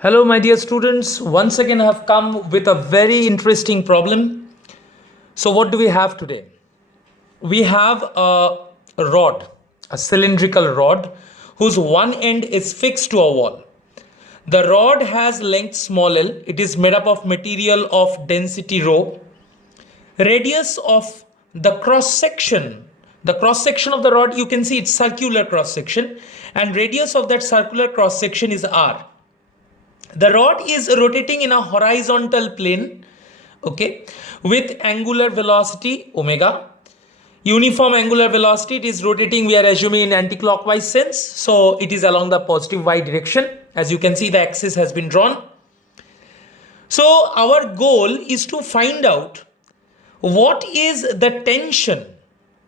Hello, my dear students. Once again, I have come with a very interesting problem. So, what do we have today? We have a rod, a cylindrical rod, whose one end is fixed to a wall. The rod has length small l. It is made up of material of density rho. Radius of the cross section of the rod, you can see it's circular cross section, and radius of that circular cross section is r. The rod is rotating in a horizontal plane, okay, with angular velocity omega. Uniform angular velocity, it is rotating, we are assuming, in anti-clockwise sense. So it is along the positive y direction. As you can see, the axis has been drawn. So our goal is to find out what is the tension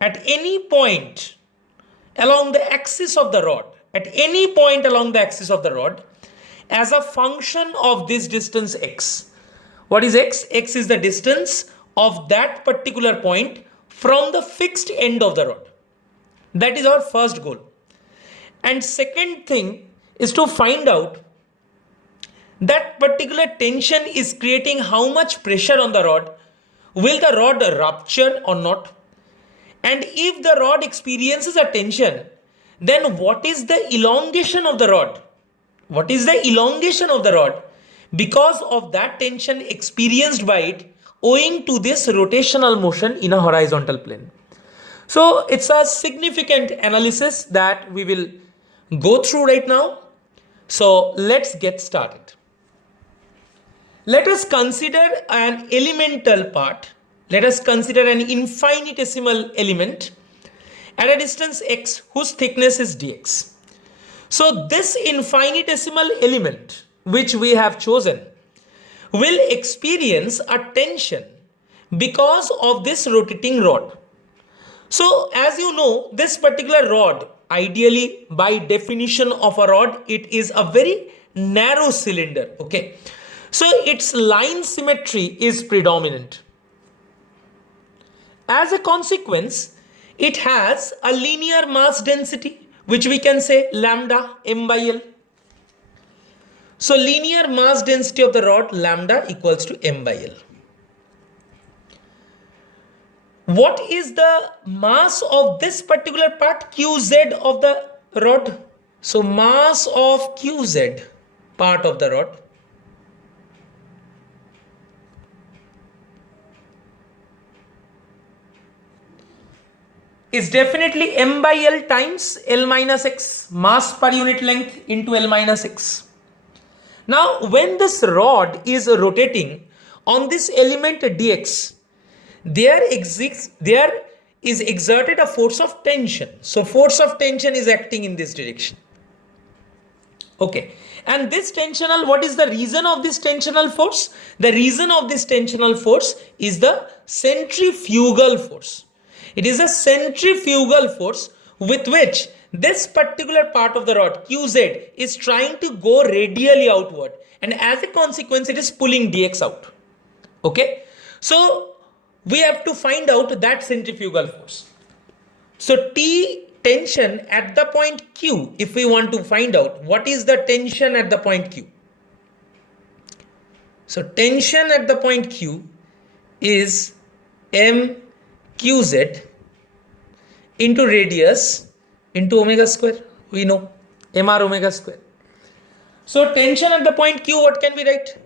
at any point along the axis of the rod, at any point along the axis of the rod, as a function of this distance x. What is x? X is the distance of that particular point from the fixed end of the rod. That is our first goal. And second thing is to find out that particular tension is creating how much pressure on the rod. Will the rod rupture or not? And if the rod experiences a tension, then what is the elongation of the rod? What is the elongation of the rod because of that tension experienced by it owing to this rotational motion in a horizontal plane? So it's a significant analysis that we will go through right now. So let's get started. Let us consider an elemental part. Let us consider an infinitesimal element at a distance x whose thickness is dx. So this infinitesimal element which we have chosen will experience a tension because of this rotating rod. So as you know, this particular rod, ideally by definition of a rod, it is a very narrow cylinder. Okay, so its line symmetry is predominant. As a consequence, it has a linear mass density, which we can say lambda m by L. So linear mass density of the rod, lambda, equals to m by L. What is the mass of this particular part, qz of the rod? So mass of qz part of the rod is definitely m by L times L minus x, mass per unit length into L minus x. Now, when this rod is rotating on this element dx, there is exerted a force of tension. So, force of tension is acting in this direction. Okay, and this tensional, what is the reason of this tensional force? The reason of this tensional force is the centrifugal force. It is a centrifugal force with which this particular part of the rod, qz, is trying to go radially outward, and as a consequence, it is pulling dx out. Okay, so we have to find out that centrifugal force. So T tension at the point Q, if we want to find out what is the tension at the point Q. So tension at the point Q is mqz into radius into omega square. We know mr omega square. So tension at the point Q, what can we write?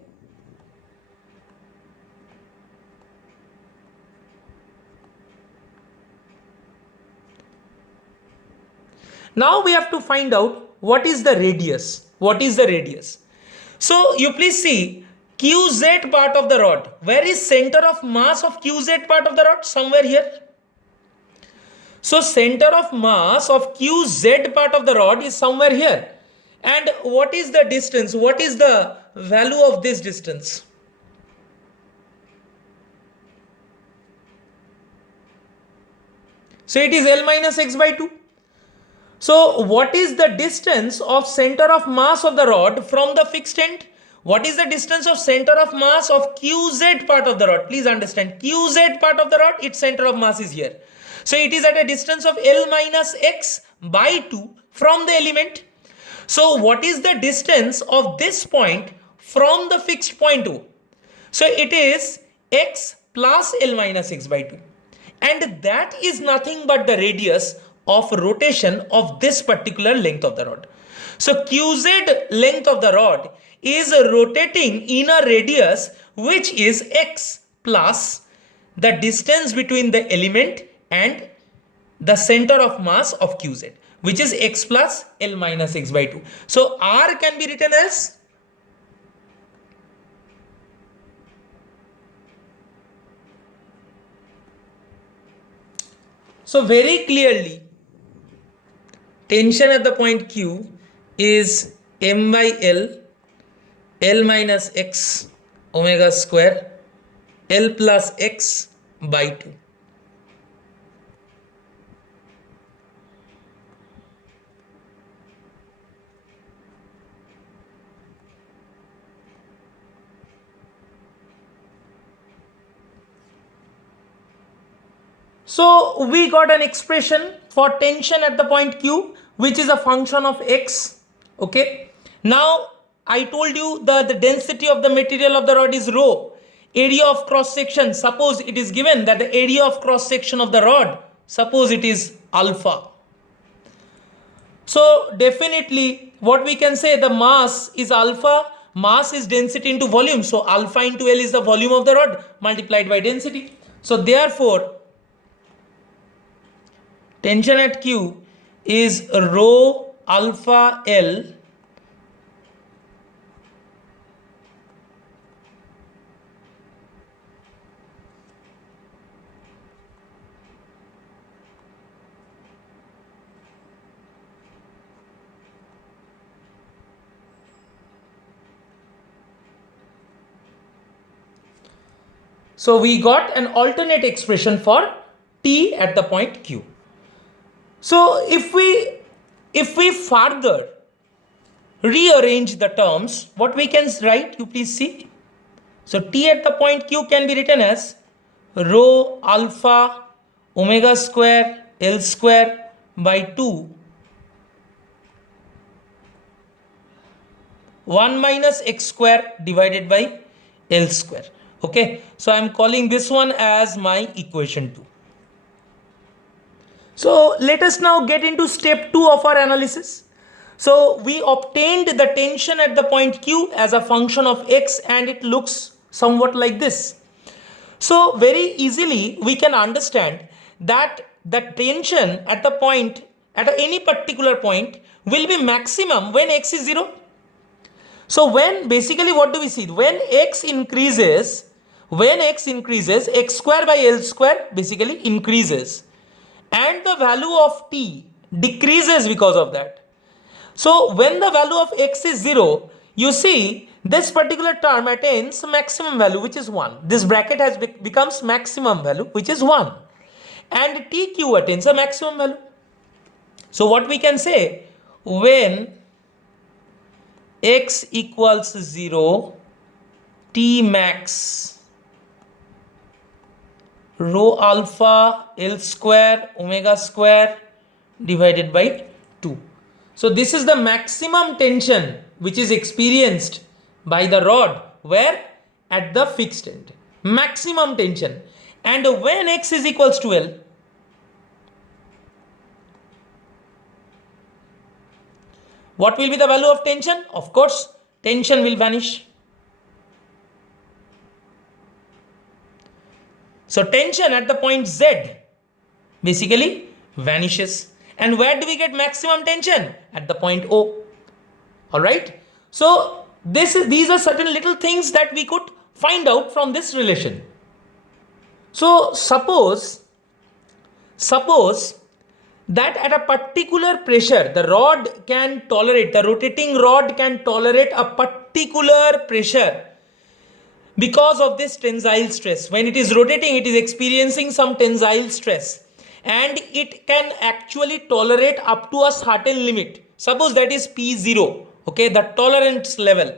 Now we have to find out what is the radius. What is the radius? So you please see qz part of the rod. Where is center of mass of qz part of the rod? Somewhere here. So center of mass of qz part of the rod is somewhere here. And what is the distance? What is the value of this distance? So it is L minus x by 2. So what is the distance of center of mass of the rod from the fixed end? What is the distance of center of mass of qz part of the rod? Please understand, qz part of the rod, its center of mass is here. So it is at a distance of L minus x by 2 from the element. So what is the distance of this point from the fixed point O? So it is x plus L minus x by 2. And that is nothing but the radius of rotation of this particular length of the rod. So QZ length of the rod is rotating in a radius which is x plus the distance between the element and the center of mass of QZ, which is x plus L minus x by 2. So R can be written as so very clearly tension at the point Q is m by L minus x omega square L plus x by 2. So we got an expression for tension at the point Q, which is a function of x. Okay. Now I told you that the density of the material of the rod is rho. Area of cross section, suppose it is given that the area of cross section of the rod, suppose it is alpha. So definitely what we can say, the mass is alpha, mass is density into volume. So alpha into L is the volume of the rod multiplied by density. So therefore tension at Q is rho alpha L So we got an alternate expression for T at the point Q. So if we further rearrange the terms, what we can write, you please see. So T at the point Q can be written as rho alpha omega square L square by 2 1 minus x square divided by L square. Okay, so I am calling this one as my equation 2. So let us now get into step 2 of our analysis. So we obtained the tension at the point Q as a function of x, and it looks somewhat like this. So very easily we can understand that the tension at the point, at any particular point, will be maximum when x is 0. So when basically what do we see? When x increases, x square by L square basically increases, and the value of t decreases because of that. So when the value of x is 0, you see this particular term attains maximum value, which is 1. This bracket has becomes maximum value, which is 1, and tq attains a maximum value. So what we can say, when x equals 0, t max rho alpha L square omega square divided by 2. So this is the maximum tension which is experienced by the rod, where at the fixed end, maximum tension. And when x is equals to L, what will be the value of tension? Of course, tension will vanish. So tension at the point Z basically vanishes. And where do we get maximum tension? At the point O. Alright. So these are certain little things that we could find out from this relation. So suppose that at a particular pressure, the rotating rod can tolerate a particular pressure because of this tensile stress. When it is rotating, it is experiencing some tensile stress, and it can actually tolerate up to a certain limit. Suppose that is P0, okay, the tolerance level.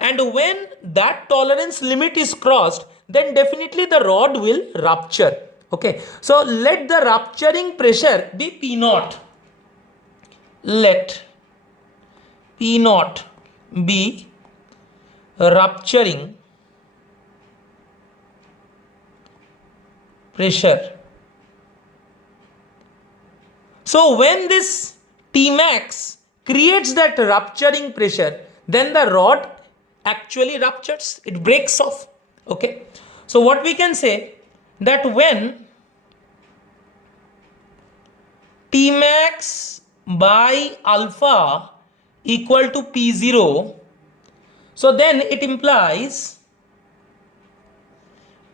And when that tolerance limit is crossed, then definitely the rod will rupture. Okay, so let the rupturing pressure be P0. Let P naught be rupturing pressure. So when this Tmax creates that rupturing pressure, then the rod actually ruptures, it breaks off. Okay, so what we can say, that when Tmax by alpha equal to P0, so then it implies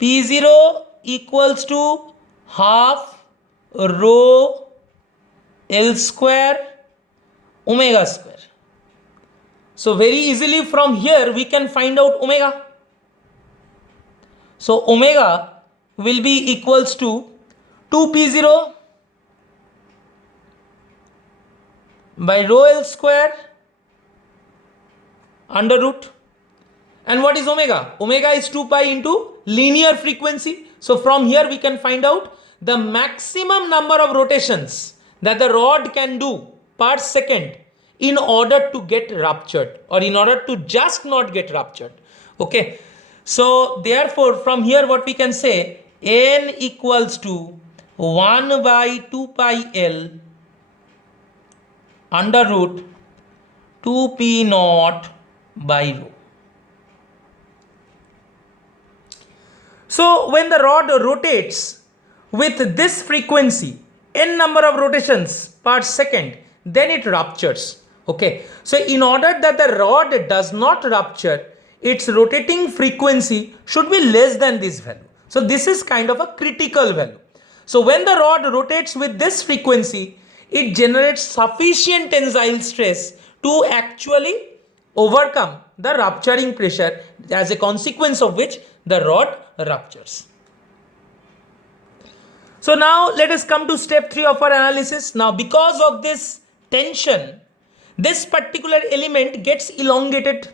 P0 equals to half rho L square omega square. So very easily from here we can find out omega. So omega will be equals to 2P0 by rho L square under root. And what is omega? Omega is 2 pi into linear frequency. So from here we can find out the maximum number of rotations that the rod can do per second in order to get ruptured, or in order to just not get ruptured. Okay, so therefore from here what we can say, n equals to 1 by 2 pi L under root 2p naught by rho. So when the rod rotates with this frequency, n number of rotations per second, then it ruptures. Okay, so in order that the rod does not rupture, its rotating frequency should be less than this value. So this is kind of a critical value. So when the rod rotates with this frequency, it generates sufficient tensile stress to actually overcome the rupturing pressure, as a consequence of which the rod ruptures. So now let us come to step 3 of our analysis. Now because of this tension, this particular element gets elongated.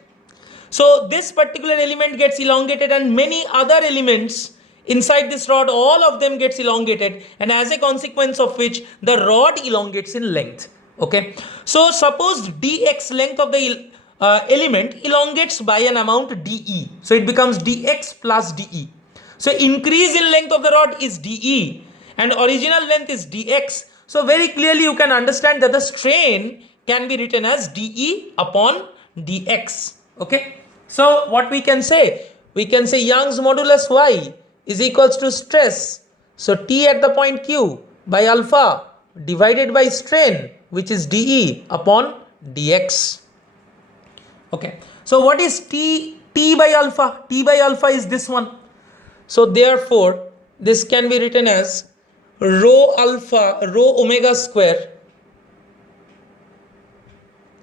So this particular element gets elongated, and many other elements inside this rod, all of them gets elongated, and as a consequence of which the rod elongates in length. Okay, so suppose dx, length of the element, elongates by an amount dE. So it becomes dx plus dE. So increase in length of the rod is dE and original length is dx. So very clearly you can understand that the strain can be written as dE upon dx. Okay, so what we can say? We can say Young's modulus y is equals to stress. So T at the point Q by alpha divided by strain, which is dE upon dx. Okay, so what is T by alpha? T by alpha is this one. So therefore this can be written as rho omega square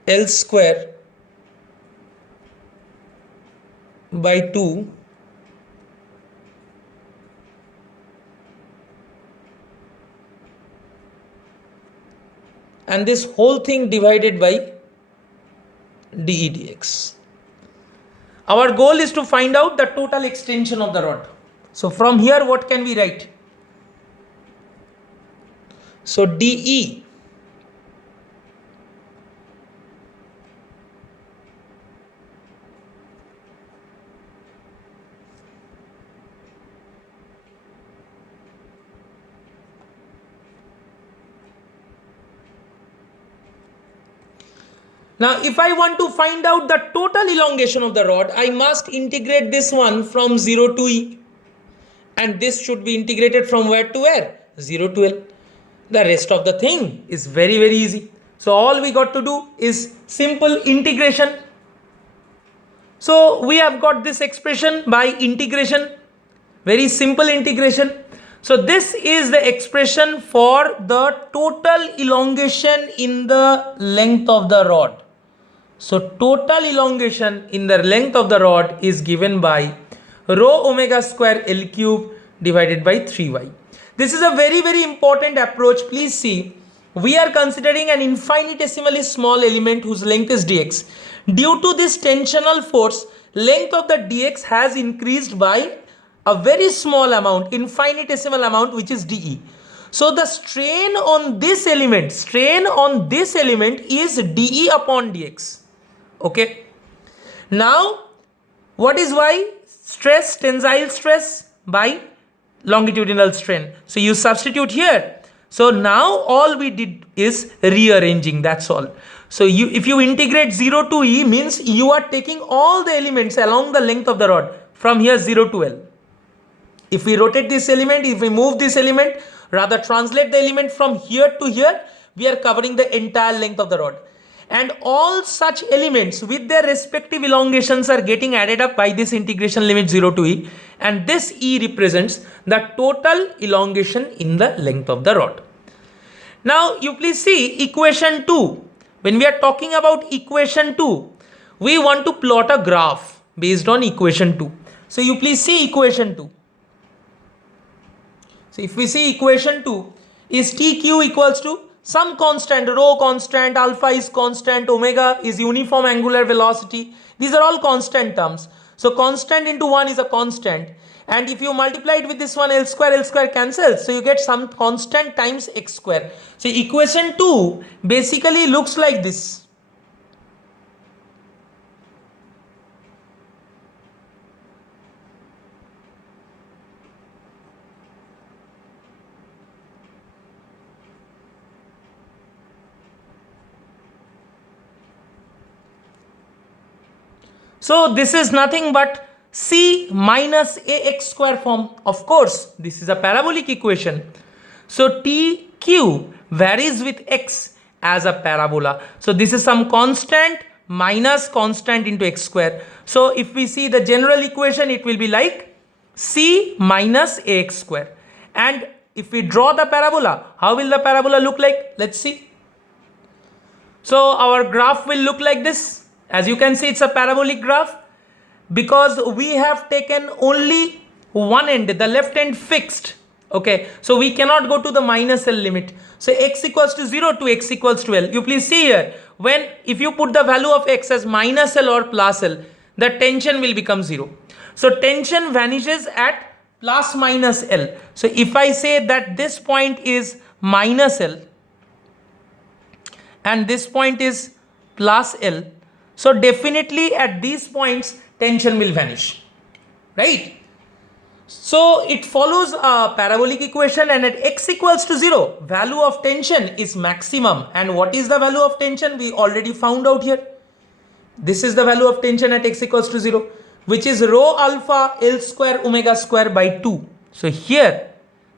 L square by 2 and this whole thing divided by dE dx. Our goal is to find out the total extension of the rod. So from here what can we write? So dE now, if I want to find out the total elongation of the rod, I must integrate this one from 0 to E. And this should be integrated from where to where? 0 to L. The rest of the thing is very, very easy. So all we got to do is simple integration. So we have got this expression by integration. Very simple integration. So this is the expression for the total elongation in the length of the rod. So total elongation in the length of the rod is given by rho omega square L cube divided by 3y. This is a very, very important approach. Please see, we are considering an infinitesimally small element whose length is dx. Due to this tensional force, length of the dx has increased by a very small amount, infinitesimal amount, which is dE. So the strain on this element is dE upon dx. Okay. Now, what is Y? Stress, tensile stress by longitudinal strain. So you substitute here. So now all we did is rearranging, that's all. So if you integrate 0 to E, means you are taking all the elements along the length of the rod from here 0 to L. If we rotate this element, if we move this element, rather translate the element from here to here, we are covering the entire length of the rod. And all such elements with their respective elongations are getting added up by this integration limit 0 to E, and this E represents the total elongation in the length of the rod. Now you please see equation 2. When we are talking about equation 2, we want to plot a graph based on equation 2. So you please see equation 2. So if we see equation 2 is TQ equals to some constant, rho constant, alpha is constant, omega is uniform angular velocity. These are all constant terms. So constant into 1 is a constant. And if you multiply it with this one, L square cancels. So you get some constant times x square. So equation 2 basically looks like this. So this is nothing but c minus ax square form. Of course, this is a parabolic equation. So TQ varies with x as a parabola. So this is some constant minus constant into x square. So if we see the general equation, it will be like c minus ax square. And if we draw the parabola, how will the parabola look like? Let's see. So our graph will look like this. As you can see, it's a parabolic graph because we have taken only one end, the left end fixed. Okay, so we cannot go to the minus L limit. So x equals to 0 to x equals to L. You please see here, if you put the value of x as minus L or plus L, the tension will become 0. So tension vanishes at plus minus L. So if I say that this point is minus L and this point is plus L, so definitely at these points tension will vanish, right? So it follows a parabolic equation, and at x equals to 0, value of tension is maximum. And what is the value of tension? We already found out here. This is the value of tension at x equals to 0, which is rho alpha L square omega square by 2. So here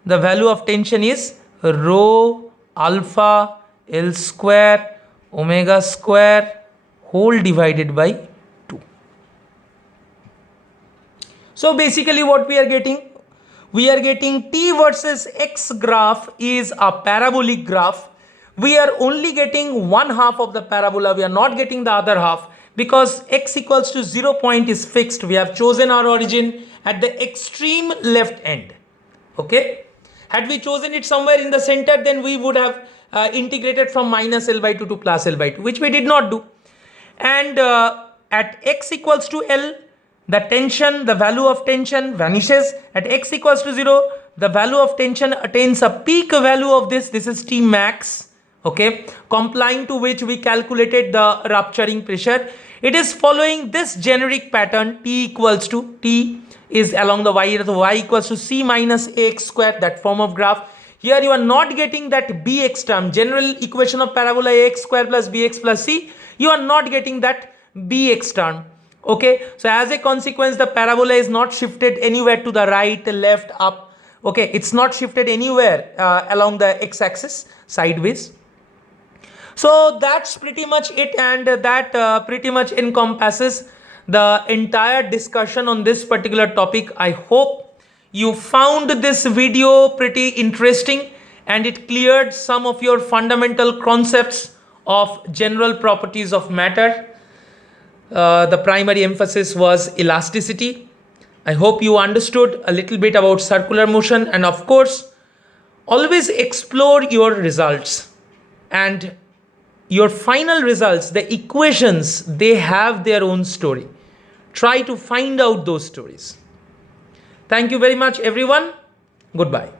the value of tension is rho alpha L square omega square whole divided by 2. So basically what we are getting? We are getting t versus x graph is a parabolic graph. We are only getting one half of the parabola. We are not getting the other half because x equals to 0 point is fixed. We have chosen our origin at the extreme left end. Okay. Had we chosen it somewhere in the center, then we would have integrated from minus L by 2 to plus L by 2, which we did not do. And at x equals to L, the value of tension vanishes. At x equals to 0, the value of tension attains a peak value of this is T max, okay, complying to which we calculated the rupturing pressure. It is following this generic pattern. T is along the y, so y equals to c minus ax square, that form of graph. Here you are not getting that bx term, general equation of parabola ax square plus bx plus c. You are not getting that bx term. Okay, so as a consequence, the parabola is not shifted anywhere to the right, left, up. Okay, it's not shifted anywhere along the x-axis sideways. So that's pretty much it, and that pretty much encompasses the entire discussion on this particular topic. I hope you found this video pretty interesting and it cleared some of your fundamental concepts of general properties of matter. The primary emphasis was elasticity. I hope you understood a little bit about circular motion, and of course, always explore your results and your final results, the equations, they have their own story. Try to find out those stories. Thank you very much, everyone. Goodbye.